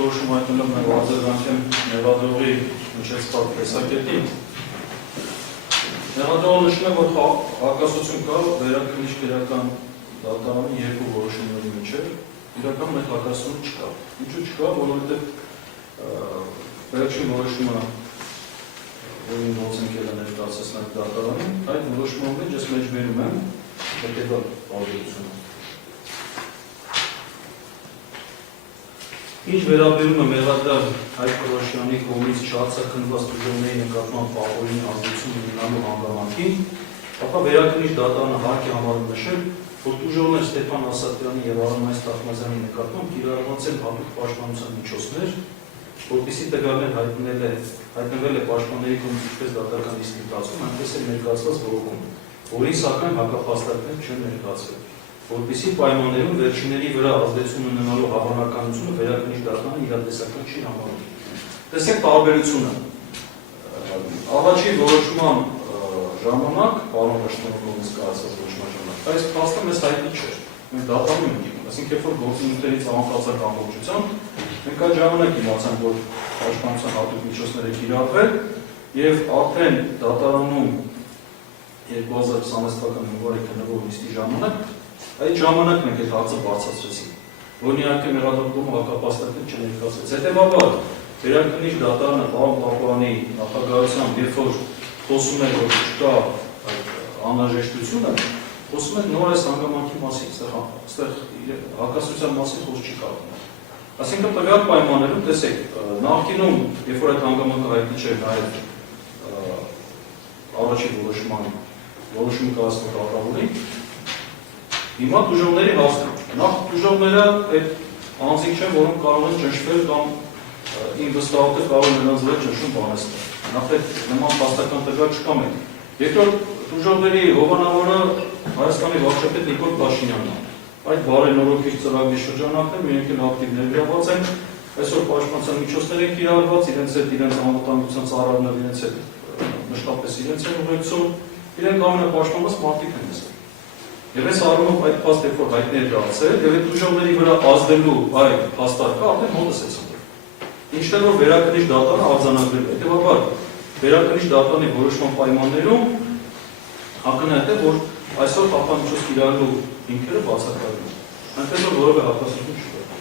որոշում հայտնելով նաև արձագանք եմ մեղադրողի նշեցված տեսակետին։ Մեղադրողը նշում է, որ հակասություն կա վերաքննիչ քրեական դատարանի երկու որոշումների միջև, իրական մեկ հակասություն չկա։ Ինչու չկա, որովհետև վերջին որոշումը, որին գործենք ելը ներկայացնենք դատարանին, այդ որոշման մեջ ես մեջ բերում եմ հետևյալ ազդեցությունը։ Ինչ վերաբերում է մեղադրյալ Հայկ Փարաշյանի կողմից չարձագանքված դժողների նկատմամբ պահորին ազդեցություն ունենալու հանգամանքին, ապա վերաքննիչ դատարանը հարկ է համարում նշել, որ դժողներ Ստեփան Ասատրյանի եւ Արամայիս Տախմազյանի նկատմամբ կիրառված են հատուկ պաշտպանության միջոցներ, որպեսզի տվյալներ հայտնվել է պաշտպանների կողմից ինչպես դատական իսկ դիտացում, այնպես էլ ներկայացված բողոքում, որին սակայն հակափաստարկներ չեն ներկայացվել, որպեսզի պայմաններում վերջինների վրա ազդեցություն ունենալու հավանականությունը վերաքննիչ դատարանը իրատեսական չի համարում։ Տեսեք տարբերությունը։ Առաջի որոշման ժամանակ, պարոն Վշտունովի կողմից կայացված որոշման ժամանակ, այս փաստը մեզ հայտնի չէր։ Մենք դատարանում ենք իմում, այսինքն երբ որ գործունեություններից անվտանգ ամբողջությամբ, մենք այդ ժամանակ իմացանք, որ պաշտպանության հատուկ միջոցներ է կիրառվել եւ արդեն դատարանում 2026 թվականի հունվարի քննվող նիստի ժամանակ, այդ ժամանակ մենք այդ հարցը բարձրացրեցինք, որն իհարկե մեղադրողը հակապաստարկներ չներկայացրեց։ Հետևաբար, վերաքննիչ դատարանը պարոն Պապոյանի նախագահությամբ, երբ որ խոսում է, որ չկա անհրաժեշտությունը, խոսում է նոր այս հանգամանքի մասին, այստեղ հակասության մասին խոսք չի կարող։ Այսինքն տվյալ պայմաններում, տեսեք, նախկինում, երբ որ այդ հանգամանքը հայտնի չէր նաև առաջի որոշումը կայացնող դատավորին, հիմա դժողների հասնում։ Նախ դժողները այդ անձինք չեն, որոնք կարող են ճնշվել կամ իմ վստահությամբ կարող են նրանց վրա ճնշում բանեցնել։ Նախ այդ նման փաստական տվյալ չկա մեկ։ Երկրորդ դժողների հովանավորը Հայաստանի վարչապետ Նիկոլ Փաշինյանն է։ Այդ բարենորոգիչ ծրագրի շրջանակներում իրենք էլ ակտիվ ներգրավված են, այսօր պաշտպանության միջոցներ են կիրառված, իրենց հետ իրենց անվտանգության ծառայողները իրենց հետ մշտապես իրենց են ուղեկցում, իրենք ամենապաշտպանված մարդիկ են այստեղ։ Եվ այս առումով այդ փաստը երբ որ հայտնի է դարձել, եւ այդ դժողների վրա ազդելու այդ փաստարկը արդեն մոտս է ցնցել։ Ինչն է որ վերաքննիչ դատարանը արձանագրել է։ Հետևաբար վերաքննիչ դատարանի որոշման պայմաններում ակնհայտ է, որ այսօր հապանջոց կիրառելու հիմքերը բացակայում են։ Այնպես որ որևէ հակասություն չկա։